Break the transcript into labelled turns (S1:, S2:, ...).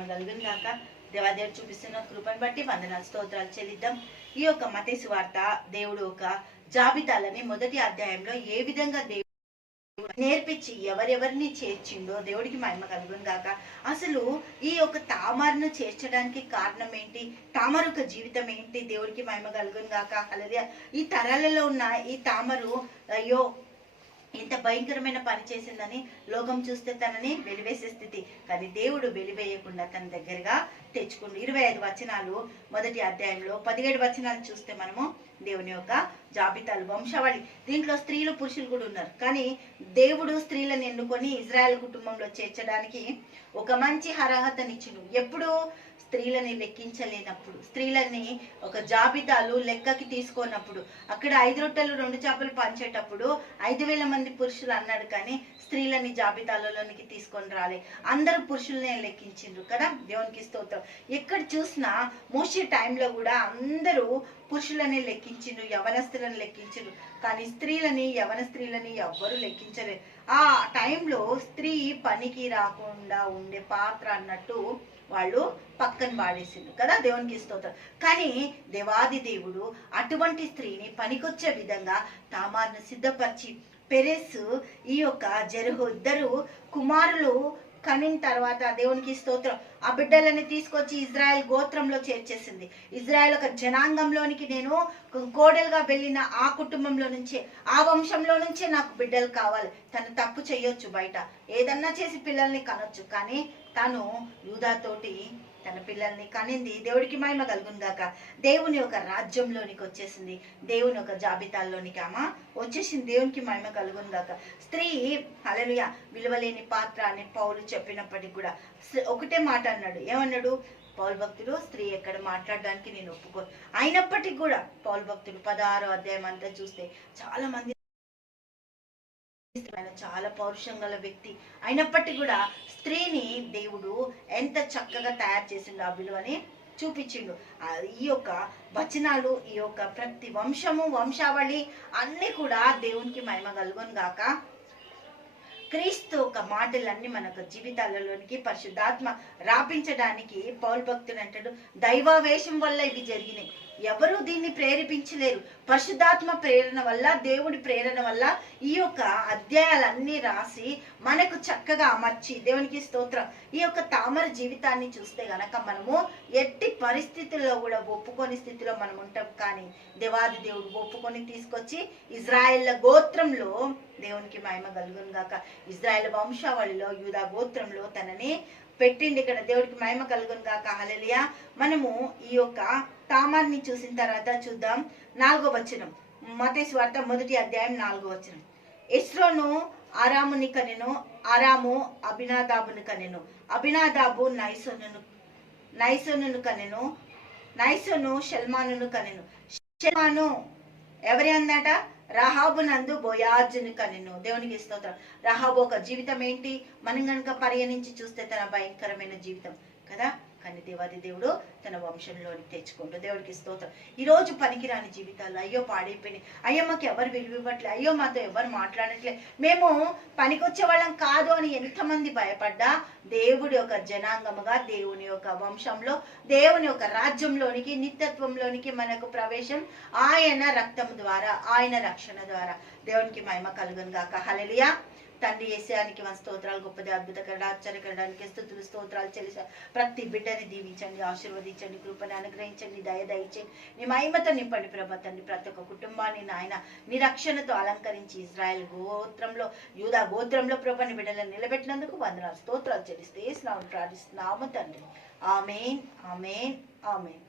S1: మహిమగలుగును గాక. దేవాదేవుడు చూపిస్తున్న కృపను బట్టి వందనాలు స్తోత్రాలు చెల్లిద్దాం. ఈ యొక్క మత వార్త దేవుడు ఒక జాబితాలని మొదటి అధ్యాయంలో ఏ విధంగా దేవుడు నేర్పించి ఎవరెవరిని చేర్చిండో దేవుడికి మహిమ కలుగును గాక. అసలు ఈ యొక్క తామరను చేర్చడానికి కారణం ఏంటి? తామర యొక్క జీవితం ఏంటి? దేవుడికి మహిమ కలుగును గాక. అలాగే ఈ తరాలలో ఉన్న ఈ తామరు అయ్యో ఇంత భయంకరమైన పని చేసిందని లోకం చూస్తే తనని వెలివేసే స్థితి. కానీ దేవుడు వెలివేయకుండా తన దగ్గరగా తెచ్చుకుండు. ఇరవై ఐదు వచనాలు మొదటి అధ్యాయంలో పదిహేడు వచనాలు చూస్తే మనము దేవుని యొక్క జాబితాలు వంశావళి. దీంట్లో స్త్రీలు పురుషులు కూడా ఉన్నారు. కానీ దేవుడు స్త్రీలను ఎన్నుకొని ఇజ్రాయెల్ కుటుంబంలో చేర్చడానికి ఒక మంచి అర్హతనిచ్చును ఎప్పుడు స్త్రీలని లెక్కించలేనప్పుడు స్త్రీలని ఒక జాబితాలు లెక్కకి తీసుకోనప్పుడు అక్కడ ఐదు రొట్టెలు రెండు చేపలు పంచేటప్పుడు ఐదు వేల మంది మంది పురుషులు అన్నాడు కానీ స్త్రీలని జాబితాలలోనికి తీసుకొని రాలే. అందరూ పురుషులనే లెక్కించిండ్రు కదా? దేవునికి స్తోత్రం. ఎక్కడ చూసినా మోసే టైంలో కూడా అందరూ పురుషులనే లెక్కించిండ్రు యవనస్తులను లెక్కించిండ్రు. కానీ స్త్రీలని యవన స్త్రీలని ఎవ్వరూ లెక్కించలేదు ఆ టైంలో స్త్రీ పనికి రాకుండా ఉండే పాత్ర అన్నట్టు వాళ్ళు పక్కన వాడేసిండు కదా? దేవునికి స్తోత్రం. కానీ దేవాది దేవుడు అటువంటి స్త్రీని పనికొచ్చే విధంగా తామార్ను సిద్ధపరిచి పెరెస్ ఈ యొక్క జరుహు ఇద్దరు కుమారులు కనిన తర్వాత దేవునికి స్తోత్రం. ఆ బిడ్డలని తీసుకొచ్చి ఇజ్రాయెల్ గోత్రంలో చేర్చేసింది. ఇజ్రాయెల్ ఒక జనాంగంలోనికి నేను కోడలుగా వెళ్ళిన ఆ కుటుంబంలో నుంచే ఆ వంశంలో నుంచే నాకు బిడ్డలు కావాలి. తను తప్పు చేయొచ్చు బయట. ఏదన్నా చేసి పిల్లల్ని కనొచ్చు. కానీ తను యూదాతోటి తన పిల్లల్ని కనింది. దేవుడికి మహిమ కలుగును గాక. దేవుని యొక్క రాజ్యంలోనికి వచ్చేసింది. దేవుని యొక్క జాబితాల్లోనికి ఆమె వచ్చేసింది. దేవునికి మహిమ కలుగును గాక. స్త్రీ అలలుయ విలువలేని పాత్ర అని పౌలు చెప్పినప్పటికి కూడా ఒకటే మాట అన్నాడు. ఏమన్నాడు? పౌల్ భక్తుడు స్త్రీ ఎక్కడ మాట్లాడడానికి నేను ఒప్పుకో అయినప్పటికీ కూడా పౌల్ భక్తుడు పదహారో అధ్యాయం అంతా చూస్తే చాలా మంది ఆయన చాలా పౌరుషం గల వ్యక్తి అయినప్పటికీ కూడా స్త్రీని దేవుడు ఎంత చక్కగా తయారు చేసిండు ఆ విలువని చూపించిండు. ఈ యొక్క వచనాలు ఈ యొక్క ప్రతి వంశము వంశావళి అన్నీ కూడా దేవునికి మహిమ కలుగును గాక. క్రీస్తు ఒక మాటలన్నీ మనకు జీవితాలలోనికి పరిశుద్ధాత్మ రాపించడానికి పౌరు భక్తుడు అంటాడు దైవావేశం వల్ల ఇవి జరిగినాయి. ఎవరు దీన్ని ప్రేరేపించలేరు. పరిశుద్ధాత్మ ప్రేరణ వల్ల దేవుడి ప్రేరణ వల్ల ఈ యొక్క అధ్యాయాలన్నీ రాసి మనకు చక్కగా అమర్చి దేవునికి స్తోత్రం. ఈ యొక్క తామర జీవితాన్ని చూస్తే గనక మనము ఎట్టి పరిస్థితుల్లో కూడా ఒప్పుకొని స్థితిలో మనం ఉంటాం. కానీ దేవాది దేవుడు ఒప్పుకొని తీసుకొచ్చి ఇజ్రాయెల్ గోత్రంలో దేవునికి మహిమ కలుగును గాక. ఇజ్రాయెల్ వంశావళిలో యూదా గోత్రంలో తనని పెట్టిండి ఇక్కడ దేవుడికి మహిమ కలుగును కాక హల్లెలూయా. మనము ఈ యొక్క తామార్ని చూసిన తర్వాత చూద్దాం. నాలుగో వచనం. మతేసు వార్త మొదటి అధ్యాయం నాలుగో వచనం. ఇస్రోను ఆరాముని కనెను ఆరాము అభినాదాబుని కనెను. అభినాదాబు నైసోను నైసోను కనెను నైసోను షల్మాను కనెను. షల్మాను ఎవరి అందట? రహాబు నందు బోయాజుని కనెను. దేవునికి స్తోత్రం. రహాబు ఒక జీవితం ఏంటి? మనం గనుక పరిగణించి చూస్తే తన భయంకరమైన జీవితం కదా? కానీ దేవాది దేవుడు తన వంశంలోనికి తెచ్చుకుంటూ దేవుడికి స్తోత్రం. ఈ రోజు పనికిరాని జీవితాలు అయ్యో పాడైపోయినాయి. అయ్యో మాకు ఎవరు విలువ ఇవ్వట్లే అయ్యో మాతో ఎవరు మాట్లాడట్లే. మేము పనికొచ్చే వాళ్ళం కాదు అని ఎంతమంది భయపడ్డా దేవుడి యొక్క జనాంగముగా దేవుని యొక్క వంశంలో దేవుని యొక్క రాజ్యంలోనికి నిత్యత్వంలోనికి మనకు ప్రవేశం ఆయన రక్తం ద్వారా ఆయన రక్షణ ద్వారా దేవునికి మహిమ కలుగును గాక హలలియా తండ్రి ఏసానికి మన స్తోత్రాలు గొప్పది అద్భుతకరణ ఆశ్చర్యకరడానికి స్థుతులు స్తోత్రాలు చెల్లి ప్రతి బిడ్డని దీవించండి ఆశీర్వదించండి కృపని అనుగ్రహించండి దయ దయచేయండి. నీ మహిమతో నింపండి ప్రభా తండ్రి. ప్రతి ఒక్క కుటుంబాన్ని నాయన నిరక్షణతో అలంకరించి ఇజ్రాయెల్ గోత్రంలో యూదా గోత్రంలో ప్రభని బిడ్డలను నిలబెట్టినందుకు వందనాలు స్తోత్రాలు చెల్లిస్తే స్నామం ప్రార్థిస్తున్నాము తండ్రి. Amen amen amen.